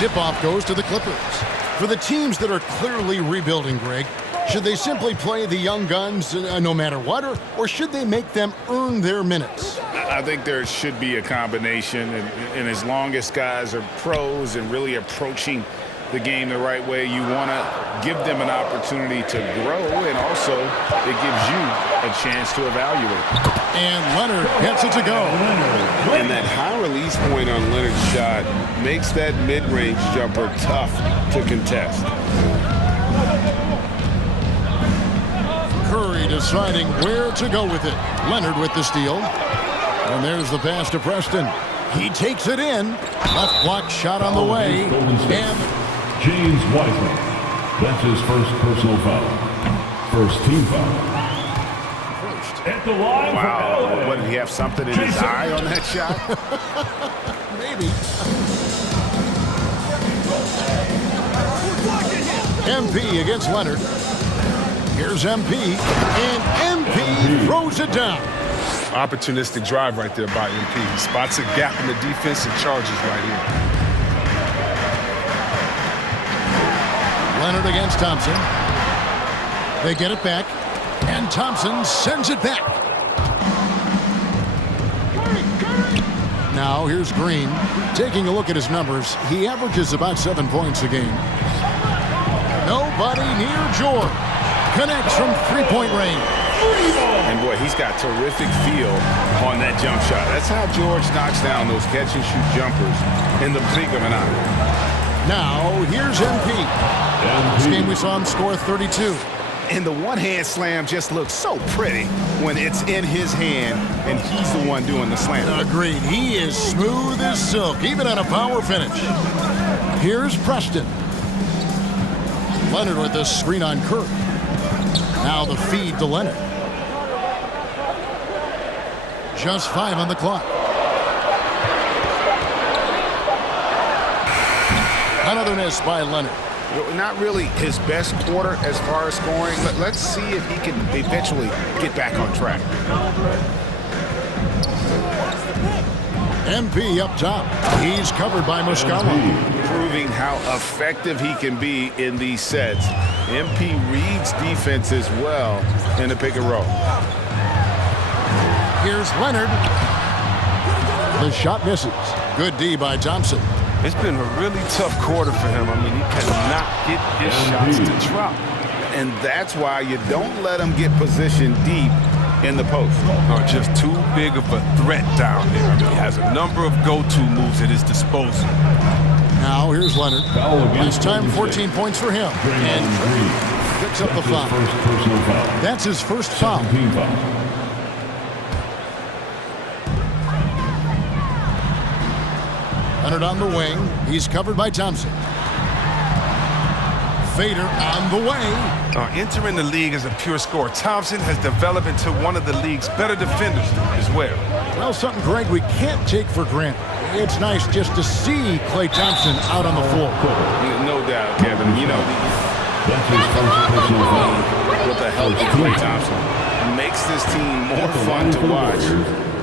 Tip-off goes to the Clippers. For the teams that are clearly rebuilding, Greg, should they simply play the young guns no matter what, or should they make them earn their minutes? I think there should be a combination, and as long as guys are pros and really approaching the game the right way, you want to give them an opportunity to grow, and also it gives you a chance to evaluate. And Leonard gets it to go. And that high release point on Leonard's shot makes that mid-range jumper tough to contest. Curry deciding where to go with it. Leonard with the steal. And there's the pass to Preston. He takes it in. Left block shot on the way. And James Wiseman. That's his first personal foul. First team foul. At the line. Wow. What, did he have something in his eye on that shot? Maybe. MP against Leonard. Here's MP. And MP throws it down. Opportunistic drive right there by MP. He spots a gap in the defense and charges right here. Leonard against Thompson. They get it back. And Thompson sends it back. Now here's Green. Taking a look at his numbers, he averages about 7 points a game. Nobody near George. Connects from three-point range. And boy, he's got terrific feel on that jump shot. That's how George knocks down those catch-and-shoot jumpers in the blink of an eye. Now, here's MP. This game we saw him score 32. And the one-hand slam just looks so pretty when it's in his hand and he's the one doing the slam. Agreed. He is smooth as silk, even on a power finish. Here's Preston. Leonard with the screen on Kirk. Now the feed to Leonard. Just 5 on the clock. Another miss by Leonard. Not really his best quarter as far as scoring, but let's see if he can eventually get back on track. MP up top. He's covered by Muscala. Proving how effective he can be in these sets. MP reads defenses well in the pick and roll. Here's Leonard. The shot misses. Good D by Thompson. It's been a really tough quarter for him. I mean, he cannot get his shots to drop. And that's why you don't let him get positioned deep in the post. No, just too big of a threat down there. I mean, he has a number of go-to moves at his disposal. Now here's Leonard. This time 14 points for him. And picks up the foul. That's his first foul. Leonard on the wing. He's covered by Thompson. Fader on the way. Entering the league as a pure scorer, Thompson has developed into one of the league's better defenders as well. Well, something, Greg, we can't take for granted. It's nice just to see Klay Thompson out on the floor. No doubt, Kevin. You know, with the help of Klay Thompson, makes this team more fun to watch.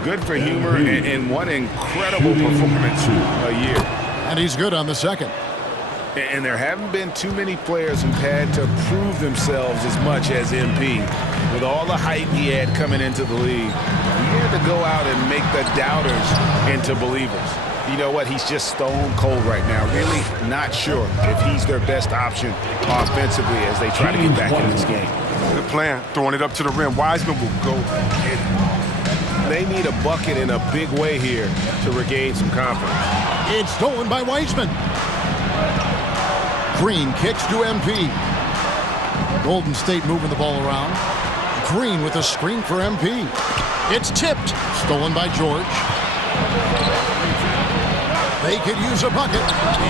Good for humor and one incredible performance a year. And he's good on the second. And there haven't been too many players who've had to prove themselves as much as MP. With all the hype he had coming into the league, he had to go out and make the doubters into believers. You know what? He's just stone cold right now. Really not sure if he's their best option offensively as they try to get back in this game. Good plan. Throwing it up to the rim. Wiseman will go get it. They need a bucket in a big way here to regain some confidence. It's stolen by Wiseman. Green kicks to MP. Golden State moving the ball around. Green with a screen for MP. It's tipped. Stolen by George. They could use a bucket.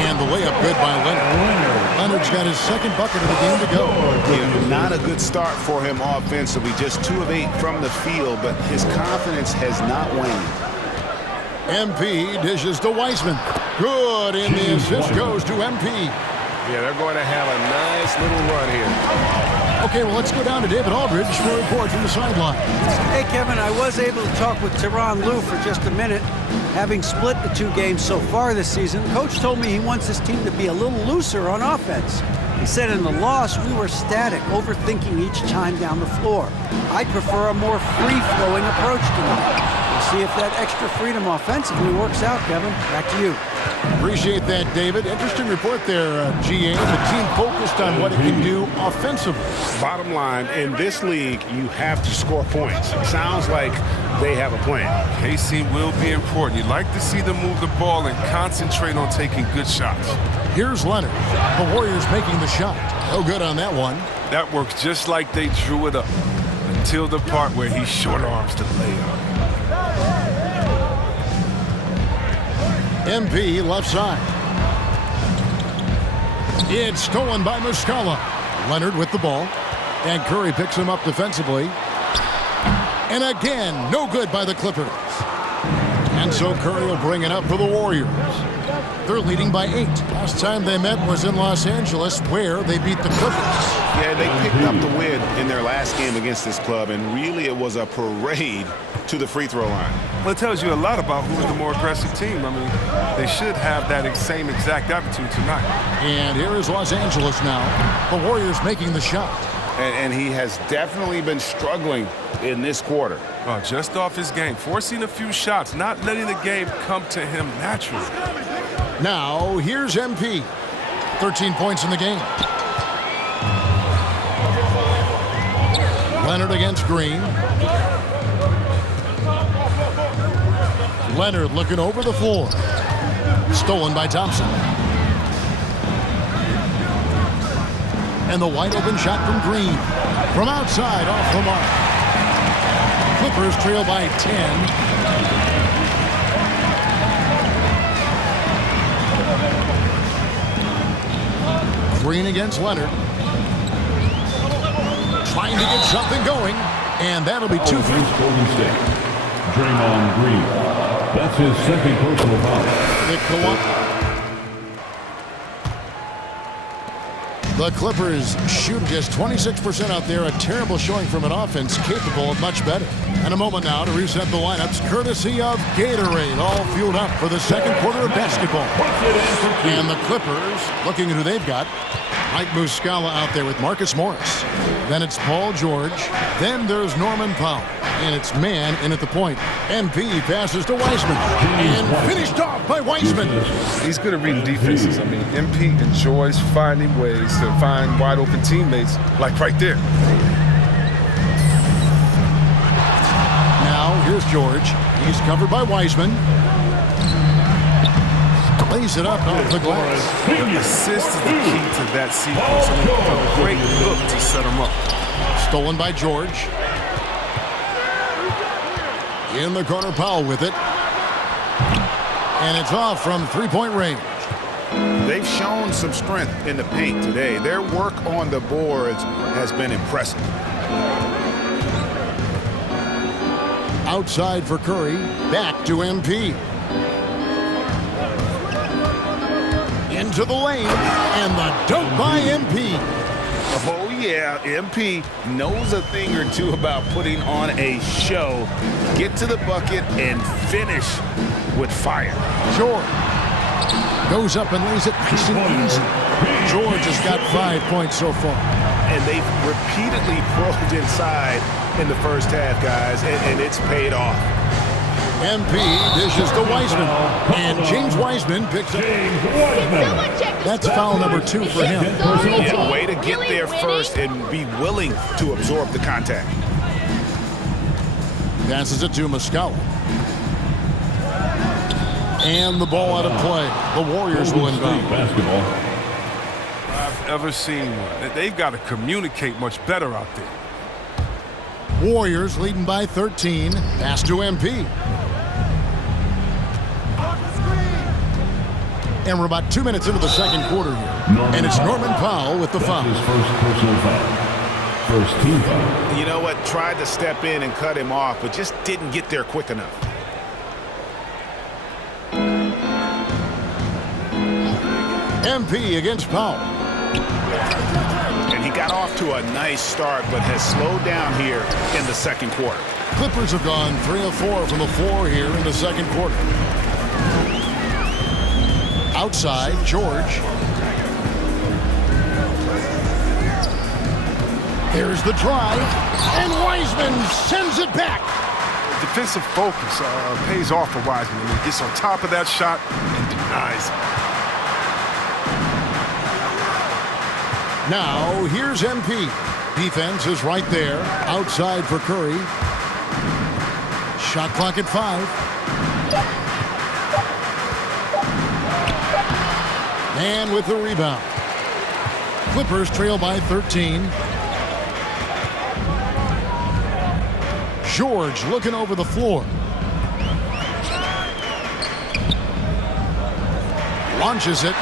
And the layup good by Leonard. Leonard's got his second bucket of the game to go. Yeah, not a good start for him offensively. Just 2 of 8 from the field, but his confidence has not waned. MP dishes to Wiseman. Good, and the assist goes to MP. Yeah, they're going to have a nice little run here. Okay, well, let's go down to David Aldridge for a report from the sideline. Hey, Kevin, I was able to talk with Tyronn Lue for just a minute. Having split the 2 games so far this season, Coach told me he wants his team to be a little looser on offense. He said in the loss, we were static, overthinking each time down the floor. I prefer a more free-flowing approach tonight. We'll see if that extra freedom offensively works out, Kevin. Back to you. Appreciate that, David. Interesting report there, GA. The team focused on what it can do offensively. Bottom line, in this league, you have to score points. Sounds like they have a plan. Pacing will be important. You'd like to see them move the ball and concentrate on taking good shots. Here's Leonard. The Warriors making the shot. No good on that one. That works just like they drew it up until the part where he short arms the layup. MP left side. It's stolen by Muscala. Leonard with the ball. And Curry picks him up defensively. And again, no good by the Clippers. And so Curry will bring it up for the Warriors. They're leading by 8. Last time they met was in Los Angeles, where they beat the Clippers. Yeah, they picked up the win in their last game against this club, and really it was a parade to the free throw line. Well, it tells you a lot about who's the more aggressive team. I mean, they should have that same exact attitude tonight. And here is Los Angeles now. The Warriors making the shot. And he has definitely been struggling in this quarter. Oh, just off his game, forcing a few shots, not letting the game come to him naturally. Now, here's MP. 13 points in the game. Leonard against Green. Leonard looking over the floor. Stolen by Thompson. And the wide open shot from Green. From outside, off the mark. Clippers trail by 10. Green against Leonard. Trying to get something going. And that'll be 2 free. Golden State. Draymond Green. That's his second personal foul. The Clippers shoot just 26% out there. A terrible showing from an offense capable of much better. And a moment now to reset the lineups, courtesy of Gatorade. All fueled up for the second quarter of basketball. And the Clippers, looking at who they've got. Mike Muscala out there with Marcus Morris. Then it's Paul George. Then there's Norman Powell. And it's man in at the point. MP passes to Wiseman. And finished off by Wiseman. He's good at reading defenses. I mean, MP enjoys finding ways to find wide open teammates, like right there. Now, here's George. He's covered by Wiseman. Lays it up off the glass. The assist is the key to that sequence. I mean, a great look to set him up. Stolen by George. In the corner, Powell with it. And it's off from three-point range. They've shown some strength in the paint today. Their work on the boards has been impressive. Outside for Curry. Back to MP. Into the lane. And the dunk by MP. Oh, yeah, MP knows a thing or two about putting on a show. Get to the bucket and finish with fire. George goes up and lays it nice and easy. George has got 5 points so far. And they've repeatedly probed inside in the first half, guys, and it's paid off. MP dishes to Wiseman. And James Wiseman picks up. That's foul number 2 for him. Yeah, way to get there first and be willing to absorb the contact. Passes it to Muscala. And the ball out of play. The Warriors will inbound. Basketball. I've ever seen one. They've got to communicate much better out there. Warriors leading by 13. Pass to MP. And we're about 2 minutes into the second quarter here. And it's Norman Powell with the foul. His first personal foul. First team foul. You know what? Tried to step in and cut him off, but just didn't get there quick enough. MP against Powell. and he got off to a nice start, but has slowed down here in the second quarter. Clippers have gone 3 of 4 from the floor here in the second quarter. Outside, George. There's the drive, and Wiseman sends it back. Defensive focus pays off for Wiseman. He gets on top of that shot and denies it. Now, here's MP. Defense is right there. Outside for Curry. Shot clock at 5. And with the rebound. Clippers trail by 13. George looking over the floor. Launches it.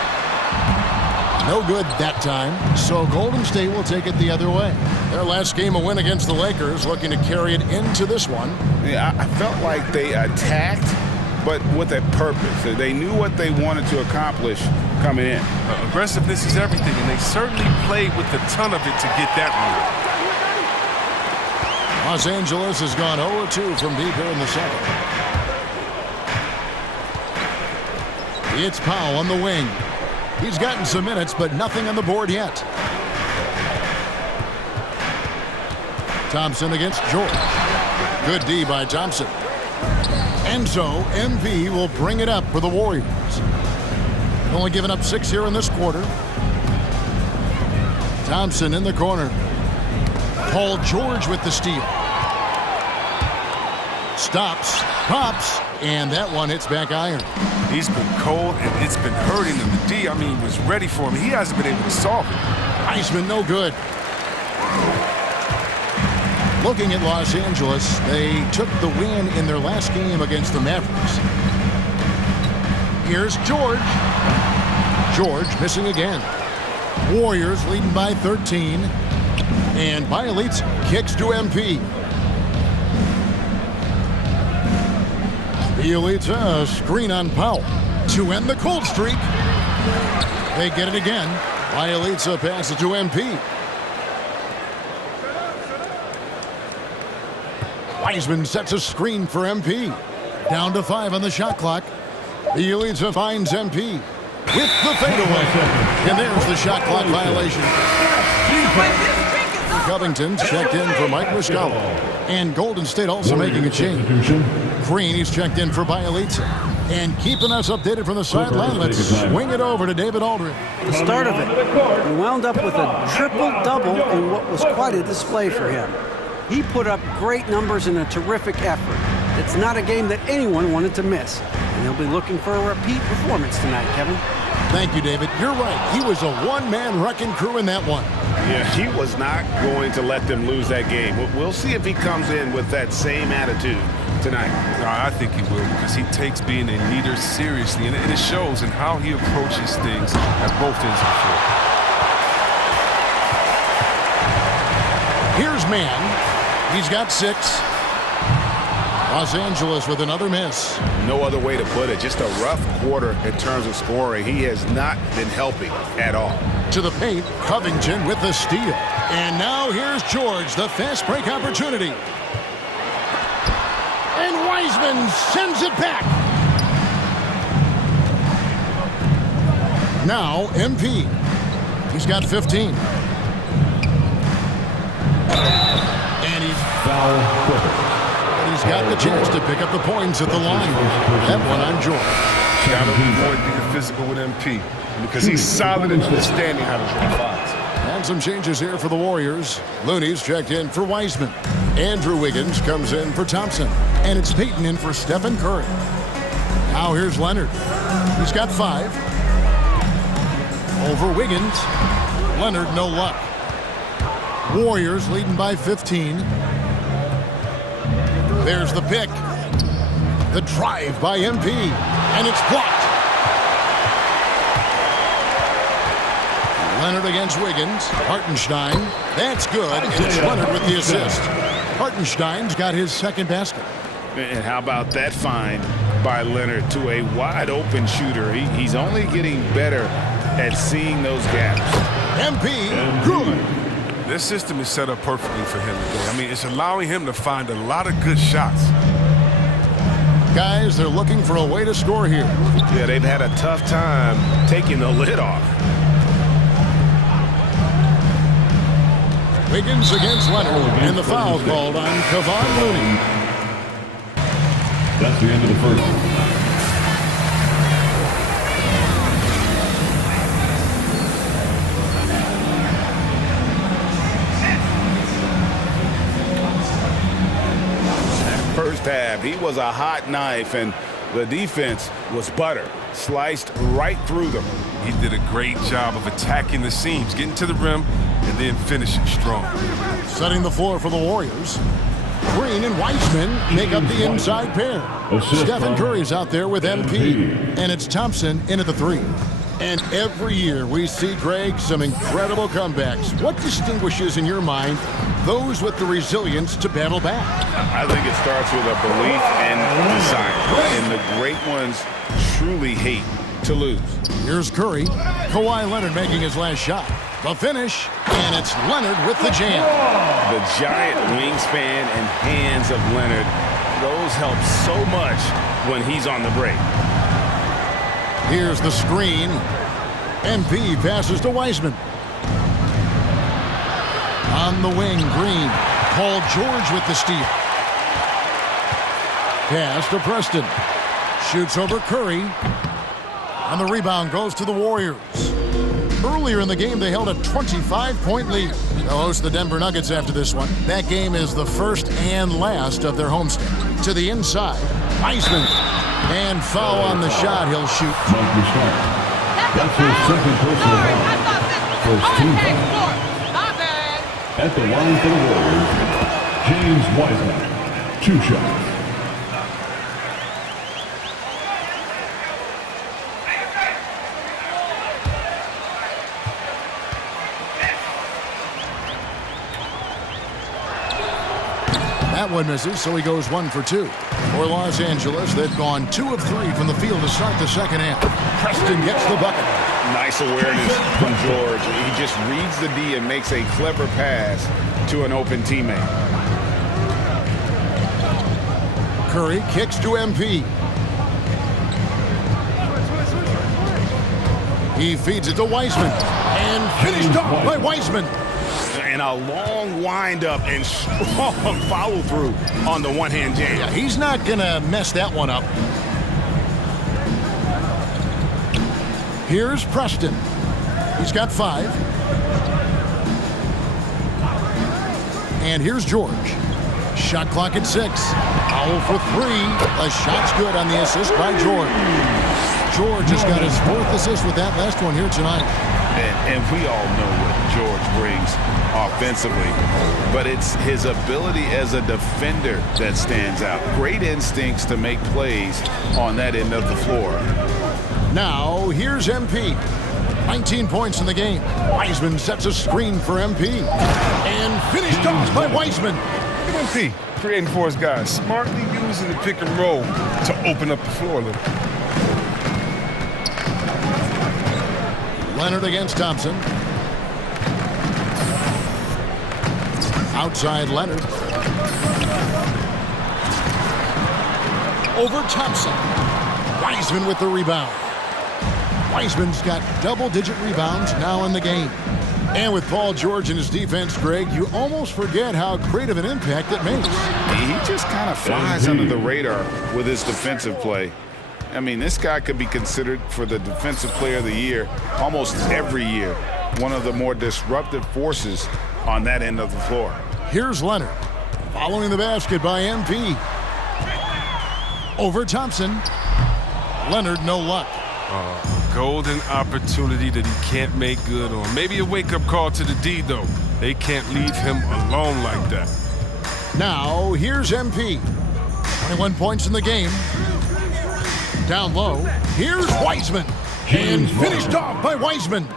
No good that time. So Golden State will take it the other way. Their last game a win against the Lakers, looking to carry it into this one. Yeah, I felt like they attacked, but with a purpose. They knew what they wanted to accomplish coming in. Aggressiveness is everything, and they certainly played with a ton of it to get that one. Los Angeles has gone 0-2 from deep here in the second. It's Powell on the wing. He's gotten some minutes, but nothing on the board yet. Thompson against George. Good D by Thompson. And so MP will bring it up for the Warriors. Only giving up 6 here in this quarter. Thompson in the corner. Paul George with the steal. Stops, pops, and that one hits back iron. He's been cold, and it's been hurting him. The D, I mean, was ready for him. He hasn't been able to solve it. Iceman, no good. Looking at Los Angeles, they took the win in their last game against the Mavericks. Here's George. George missing again. Warriors leading by 13. And Bielitz kicks to MP. Bielitz a screen on Powell to end the cold streak. They get it again. Bielitz passes to MP. Wiseman sets a screen for MP. Down to 5 on the shot clock. Bielitz finds MP with the fadeaway. And there's the shot clock violation. Covington's checked in for Mike Muscala. And Golden State also making a change. Green, he's checked in for Bielitz. And keeping us updated from the sideline, let's swing it over to David Aldridge. The start of it, he wound up with a triple-double in what was quite a display for him. He put up great numbers in a terrific effort. It's not a game that anyone wanted to miss. And he'll be looking for a repeat performance tonight, Kevin. Thank you, David. You're right. He was a one-man wrecking crew in that one. Yeah, he was not going to let them lose that game. We'll see if he comes in with that same attitude tonight. No, I think he will, because he takes being a leader seriously, and it shows in how he approaches things at both ends of the floor. Here's Mann. He's got 6. Los Angeles with another miss. No other way to put it. Just a rough quarter in terms of scoring. He has not been helping at all. To the paint, Covington with the steal. And now here's George, the fast break opportunity. And Wiseman sends it back. Now MP. He's got 15. And he's got the chance to pick up the points at the line. That one on George. Got to avoid being physical with MP, because he's solid in understanding how to draw fouls. And some changes here for the Warriors. Looney's checked in for Wiseman. Andrew Wiggins comes in for Thompson. And it's Payton in for Stephen Curry. Now here's Leonard. He's got 5. Over Wiggins. Leonard, no luck. Warriors leading by 15. There's the pick. The drive by MP. And it's blocked. Leonard against Wiggins. Hartenstein. That's good. And it's Leonard with the assist. Hartenstein's got his second basket. And how about that find by Leonard to a wide open shooter? He's only getting better at seeing those gaps. MP, good. This system is set up perfectly for him today. I mean, it's allowing him to find a lot of good shots. Guys, they're looking for a way to score here. Yeah, they've had a tough time taking the lid off. Wiggins against Leonard, and the foul called on Kevon Looney. That's the end of the first one. First half, he was a hot knife, and the defense was butter. Sliced right through them. He did a great job of attacking the seams, getting to the rim, and then finishing strong. Setting the floor for the Warriors. Green and Weissman make up the inside pair. Stephen Curry's out there with MP, and it's Thompson in at the 3. And every year we see, Greg, some incredible comebacks. What distinguishes, in your mind, those with the resilience to battle back? I think it starts with a belief and desire. And the great ones truly hate to lose. Here's Curry. Kawhi Leonard making his last shot. The finish, and it's Leonard with the jam. The giant wingspan and hands of Leonard, those help so much when he's on the break. Here's the screen. MP passes to Weissman. On the wing, Green. Paul George with the steal. Pass to Preston. Shoots over Curry. And the rebound goes to the Warriors. Earlier in the game, they held a 25-point lead. They'll host the Denver Nuggets after this one. That game is the first and last of their homestand. To the inside, Weissman. And foul on the shot, he'll shoot. That's his second personal foul. First team foul. At the line for the Warriors, James Wiseman. 2 shots. That one misses, so he goes 1 for 2. For Los Angeles, they've gone 2 of 3 from the field to start the second half. Preston gets the bucket. Nice awareness from George. He just reads the D and makes a clever pass to an open teammate. Curry kicks to MP. He feeds it to Weissman. And finished off by Weissman. And a long wind-up and strong follow-through on the one-hand jam. Yeah, he's not going to mess that one up. Here's Preston. He's got 5. And here's George. Shot clock at 6. Foul for 3. The shot's good on the assist by George. George has got his 4th assist with that last one here tonight. And we all know what George brings offensively, but it's his ability as a defender that stands out. Great instincts to make plays on that end of the floor. Now, here's MP. 19 points in the game. Weissman sets a screen for MP. And finished off by Weissman. MP creating for his guys, smartly using the pick and roll to open up the floor a little. Leonard against Thompson. Outside Leonard. Over Thompson. Weissman with the rebound. Weissman's got double-digit rebounds now in the game. And with Paul George in his defense, Greg, you almost forget how great of an impact it makes. He just kind of flies under the radar with his defensive play. I mean, this guy could be considered for the Defensive Player of the Year almost every year. One of the more disruptive forces on that end of the floor. Here's Leonard. Following the basket by MP. Over Thompson. Leonard, no luck. Golden opportunity that he can't make good on. Maybe a wake-up call to the D, though. They can't leave him alone like that. Now, here's MP. 21 points in the game. Down low, here's Weissman. And finished off by Weissman.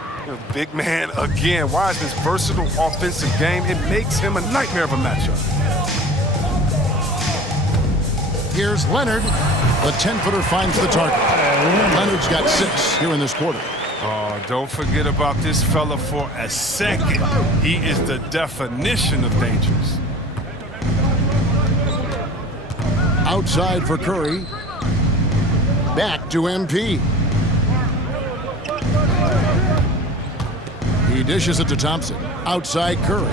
Big man again. Wiseman's versatile offensive game, it makes him a nightmare of a matchup. Here's Leonard. The 10-footer finds the target. Leonard's got 6 here in this quarter. Oh, don't forget about this fella for a second. He is the definition of dangerous. Outside for Curry. Back to MP. He dishes it to Thompson. Outside Curry.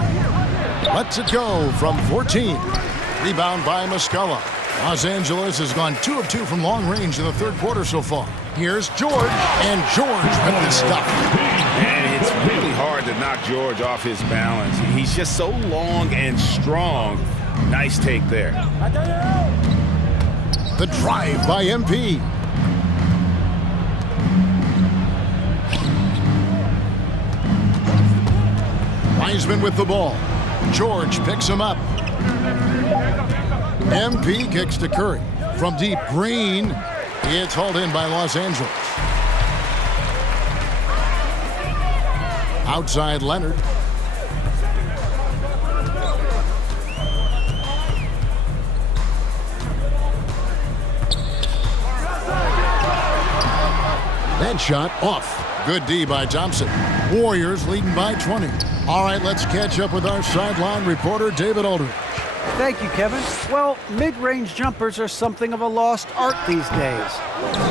Lets it go from 14. Rebound by Muscala. Los Angeles has gone 2 of 2 from long range in the third quarter so far. Here's George, and George with the stuff. And it's really hard to knock George off his balance. He's just so long and strong. Nice take there. The drive by MP. Wiseman with the ball. George picks him up. MP kicks to Curry. From deep, Green. It's hauled in by Los Angeles. Outside Leonard. That shot off. Good D by Thompson. Warriors leading by 20. All right, let's catch up with our sideline reporter, David Aldridge. Thank you, Kevin. Well, mid-range jumpers are something of a lost art these days.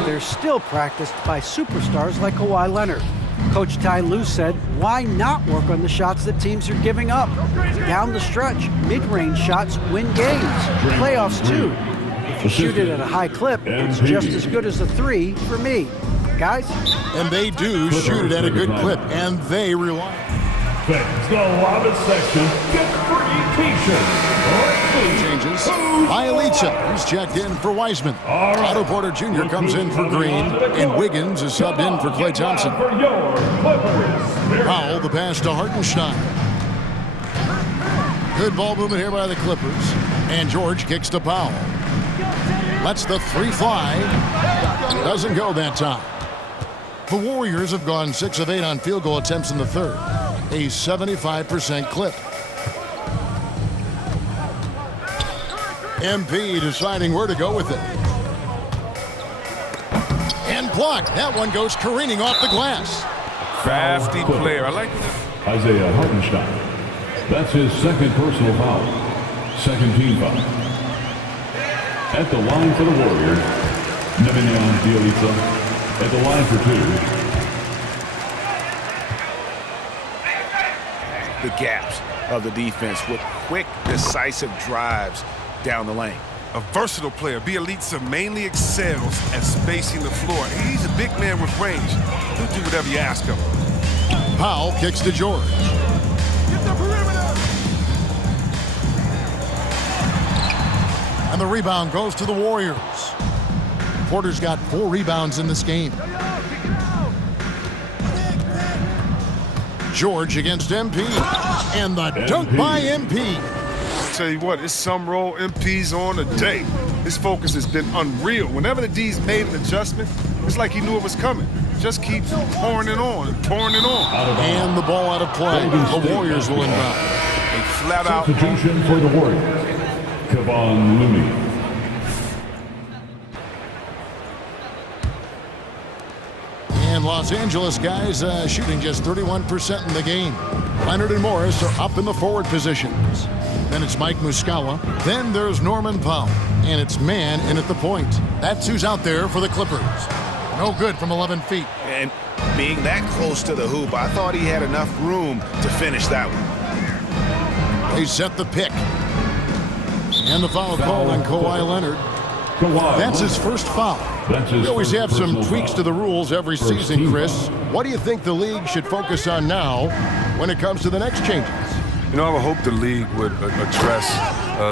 They're still practiced by superstars like Kawhi Leonard. Coach Ty Lue said, why not work on the shots that teams are giving up? Down the stretch, mid-range shots win games. Playoffs, too. If you shoot it at a high clip, it's just as good as a 3 for me. Guys? And they do shoot it at a good clip, and they rely. Fans, the Lava section, get free t-shirts. Changes. Byelitsa, who's checked in for Wiseman. Otto Porter Jr. comes in for Green, and Wiggins is subbed in for Klay Thompson. Powell, the pass to Hartenstein. Good ball movement here by the Clippers, and George kicks to Powell. Lets the 3 fly. Doesn't go that time. The Warriors have gone 6 of 8 on field goal attempts in the third, a 75% clip. MP deciding where to go with it. And blocked. That one goes careening off the glass. Crafty player. I like that. Isaiah Hartenstein. That's his second personal foul. Second team foul. At the line for the Warriors, Nemanja Bjelica. At the line for 2. The gaps of the defense with quick, decisive drives down the lane. A versatile player, Bjelica mainly excels at spacing the floor. He's a big man with range. He'll do whatever you ask him. Powell kicks to George. And the rebound goes to the Warriors. Porter's got 4 rebounds in this game. George against MP. And the dunk by MP. Tell you what, it's some role MP's on today. His focus has been unreal. Whenever the D's made an adjustment, it's like he knew it was coming. Just keeps pouring it on and pouring it on. And the ball out of play. The Warriors will inbound. A flat out Substitution for the Warriors. Kevon Looney. And Los Angeles guys shooting just 31% in the game. Leonard and Morris are up in the forward positions. Then it's Mike Muscala. Then there's Norman Powell. And it's man in at the point. That's who's out there for the Clippers. No good from 11 feet. And being that close to the hoop, I thought he had enough room to finish that one. They set the pick. And the foul call on Kawhi Leonard. That's his first foul. We always have some tweaks to the rules every season, Chris. What do you think the league should focus on now when it comes to the next changes? You know, I would hope the league would address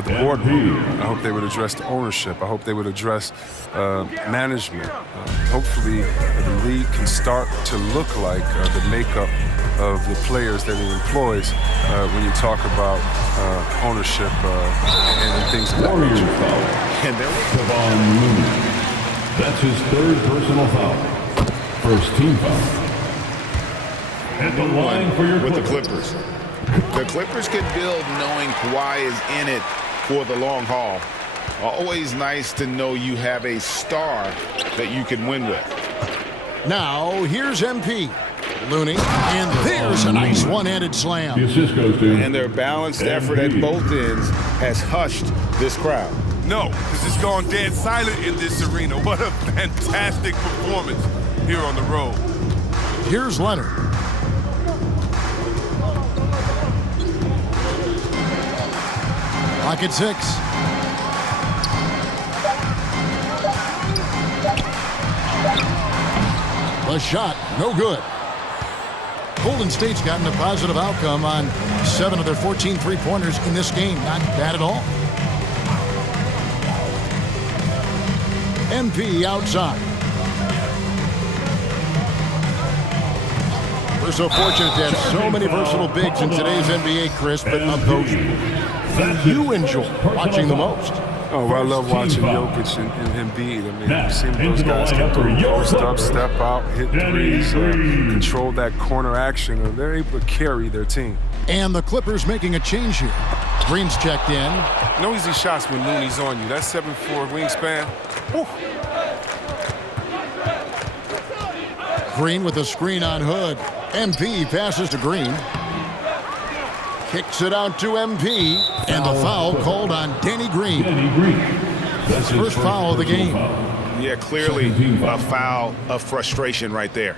the boardroom. I hope they would address the ownership. I hope they would address management. Hopefully, the league can start to look like the makeup of the players that it employs when you talk about ownership and things of that nature. And there was Kevon Looney. That's his 3rd personal foul. First team foul. At the line for your with the Clippers. The Clippers can build knowing Kawhi is in it for the long haul. Always nice to know you have a star that you can win with. Now, here's MP. Looney, and there's a nice one-handed slam. The assist goes to And their balanced effort at both ends has hushed this crowd. No, because it's gone dead silent in this arena. What a fantastic performance here on the road. Here's Leonard. Pocket 6. The shot, no good. Golden State's gotten a positive outcome on 7 of their 14 three-pointers in this game. Not bad at all. MP outside. We're so fortunate to have so many versatile bigs in today's NBA, Chris, but of those you enjoy watching the most. Oh, well, I love watching Jokic and Embiid. I mean, I've seen those guys can post up, step out, hit threes, control that corner action. They're able to carry their team. And the Clippers making a change here. Green's checked in. No easy shots when Looney's on you. That 7'4" wingspan. Whew. Green with a screen on Hood. MP passes to Green. Kicks it out to MP. And the foul called on Danny Green. That's his first foul of the game. Yeah, clearly a foul of frustration right there.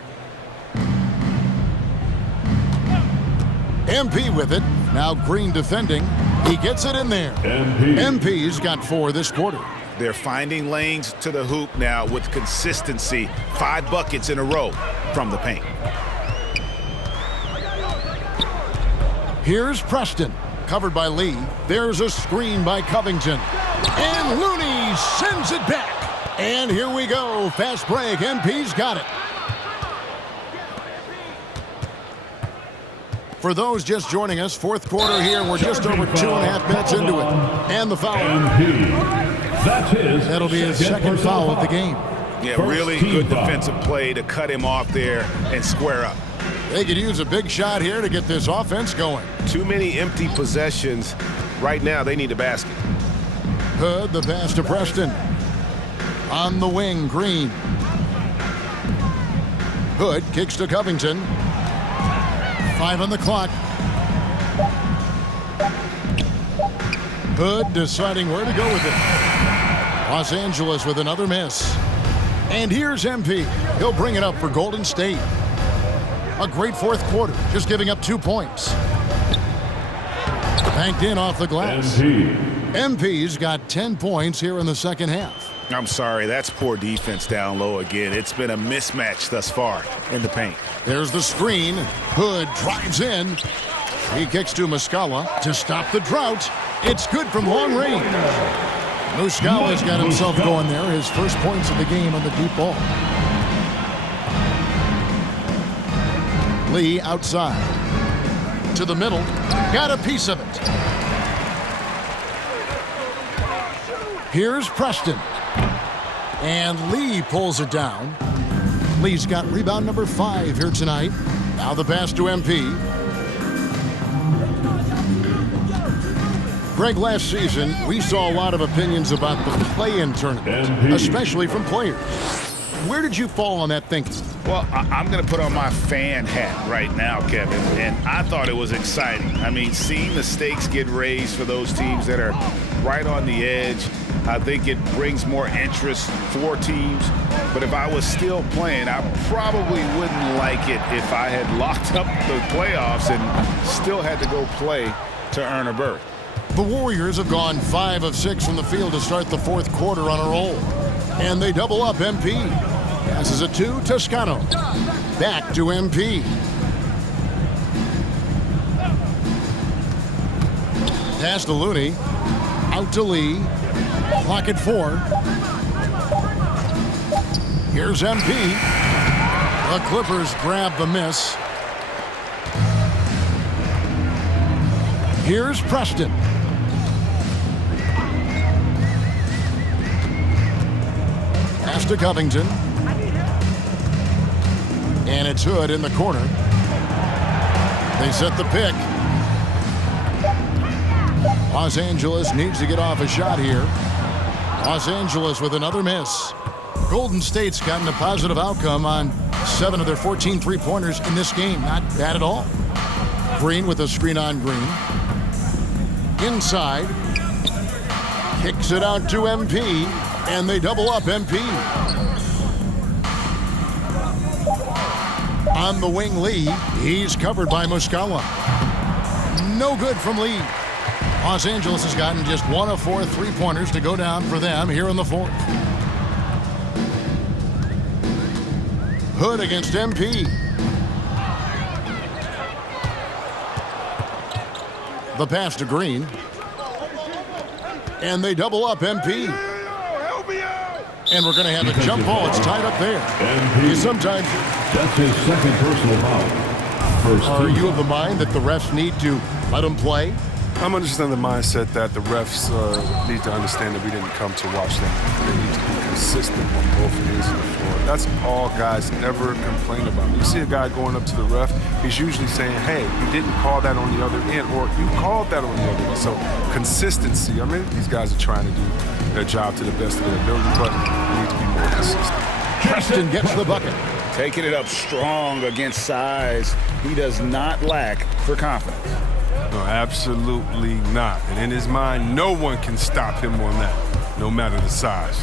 MP with it. Now Green defending. He gets it in there. MP's got 4 this quarter. They're finding lanes to the hoop now with consistency. 5 buckets in a row from the paint. Here's Preston, covered by Lee. There's a screen by Covington. And Looney sends it back. And here we go. Fast break. MP's got it. For those just joining us, 4th quarter here. We're just over 2.5 minutes into it. And the foul. That'll be his second foul of the game. Yeah, really good defensive play to cut him off there and square up. They could use a big shot here to get this offense going. Too many empty possessions. Right now, they need a basket. Hood, the pass to Preston. On the wing, Green. Hood kicks to Covington. 5 on the clock. Hood deciding where to go with it. Los Angeles with another miss. And here's MP. He'll bring it up for Golden State. A great 4th quarter, just giving up 2 points. Banked in off the glass. MP's got 10 points here in the second half. I'm sorry, that's poor defense down low again. It's been a mismatch thus far in the paint. There's the screen. Hood drives in. He kicks to Muscala to stop the drought. It's good from long range. Muscala's got himself going there. His first points of the game on the deep ball. Lee outside. To the middle. Got a piece of it. Here's Preston. And Lee pulls it down. Lee's got rebound number 5 here tonight. Now the pass to MP. Greg, last season, we saw a lot of opinions about the play-in tournament, especially from players. Where did you fall on that thinking? Well, I'm going to put on my fan hat right now, Kevin, and I thought it was exciting. I mean, seeing the stakes get raised for those teams that are right on the edge, I think it brings more interest for teams. But if I was still playing, I probably wouldn't like it if I had locked up the playoffs and still had to go play to earn a berth. The Warriors have gone 5 of 6 from the field to start the 4th quarter on a roll. And they double up MP. Passes it to Toscano. Back to MP. Pass to Looney. Out to Lee. Clock at 4. Here's MP. The Clippers grab the miss. Here's Preston. Pass to Covington. And it's Hood in the corner. They set the pick. Los Angeles needs to get off a shot here. Los Angeles with another miss. Golden State's gotten a positive outcome on 7 of their 14 three-pointers in this game. Not bad at all. Green with a screen on Green. Inside. Kicks it out to MP, and they double up MP. On the wing, Lee. He's covered by Muscala. No good from Lee. Los Angeles has gotten just 1 of 4 three-pointers to go down for them here in the fourth. Hood against MP. The pass to Green. And they double up MP. And we're going to have a jump ball. It's tied up there. Sometimes that's his second personal foul. Are you of the mind that the refs need to let him play? I'm understanding the mindset that the refs need to understand that we didn't come to watch them. They need to be consistent on both ends of the floor. That's all guys ever complain about. When you see a guy going up to the ref, he's usually saying, hey, you didn't call that on the other end, or you called that on the other end. So consistency, I mean, these guys are trying to do their job to the best of their ability, but they need to be more consistent. Preston gets the bucket. Taking it up strong against size. He does not lack for confidence. No, absolutely not. And in his mind, no one can stop him on that, no matter the size.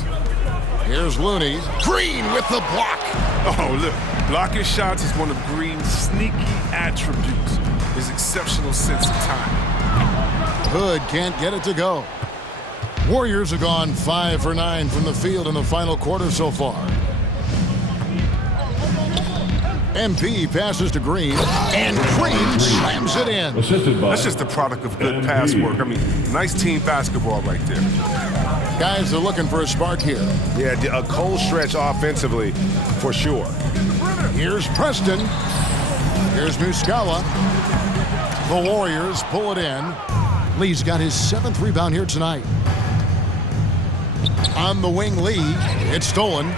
Here's Looney. Green with the block. Oh, look. Blocking shots is one of Green's sneaky attributes. His exceptional sense of time. Hood can't get it to go. Warriors have gone 5 for 9 from the field in the final quarter so far. MP passes to Green, and Green slams it in. That's just the product of good pass work. I mean, nice team basketball right there. Guys are looking for a spark here. Yeah, a cold stretch offensively, for sure. Here's Preston. Here's Muscala. The Warriors pull it in. Lee's got his 7th rebound here tonight. On the wing, Lee. It's stolen.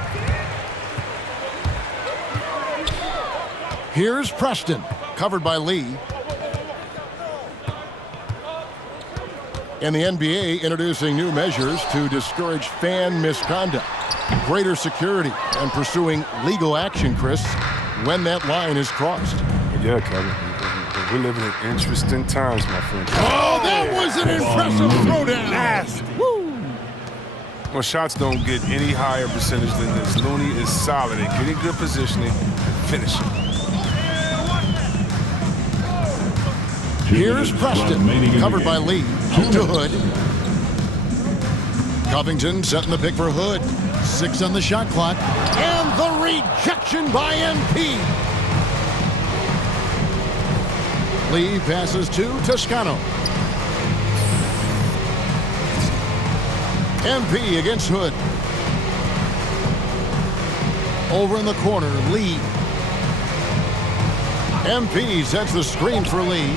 Here's Preston, covered by Lee. And the NBA introducing new measures to discourage fan misconduct, greater security, and pursuing legal action, Chris, when that line is crossed. Yeah, Kevin. We're living in interesting times, my friend. Oh, that was an impressive throwdown. Nasty. Well, shots don't get any higher percentage than this. Looney is solid at getting good positioning and finishing. Here's Preston, covered by Lee, to Hood. Covington setting the pick for Hood. 6 on the shot clock. And the rejection by MP. Lee passes to Toscano. MP against Hood. Over in the corner, Lee. MP sets the screen for Lee.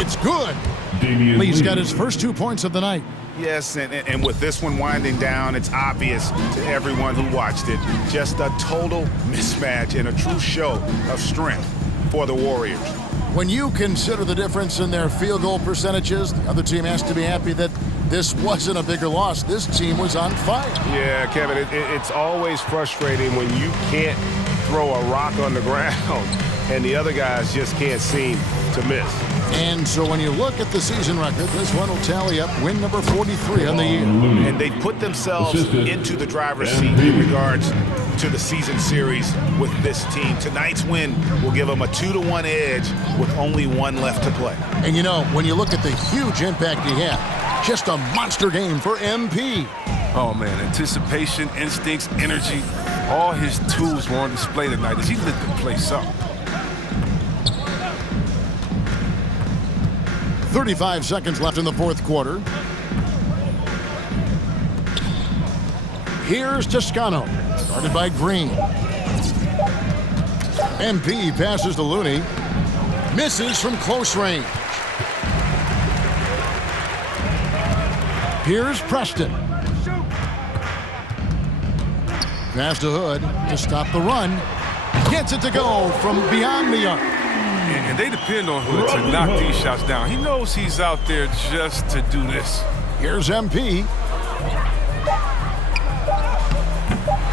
It's good. Lee's got his first 2 points of the night. Yes, and with this one winding down, it's obvious to everyone who watched it. Just a total mismatch and a true show of strength for the Warriors. When you consider the difference in their field goal percentages, the other team has to be happy that this wasn't a bigger loss. This team was on fire. Yeah, Kevin, it's always frustrating when you can't throw a rock on the ground and the other guys just can't seem to miss. And so when you look at the season record, this one will tally up win number 43 on the year. And they put themselves into the driver's seat in regards to the season series with this team. Tonight's win will give them a 2-1 edge with only 1 left to play. And you know, when you look at the huge impact he had, just a monster game for MP. Oh, man, anticipation, instincts, energy, all his tools were on display tonight as he lit the place up. 35 seconds left in the fourth quarter. Here's Toscano, started by Green. MP passes to Looney. Misses from close range. Here's Preston. Pass to Hood to stop the run. Gets it to go from beyond the arc. And they depend on Hood to knock these shots down. He knows he's out there just to do this. Here's MP.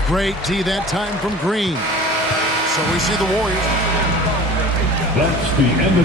Great D that time from Green. So we see the Warriors. That's the end of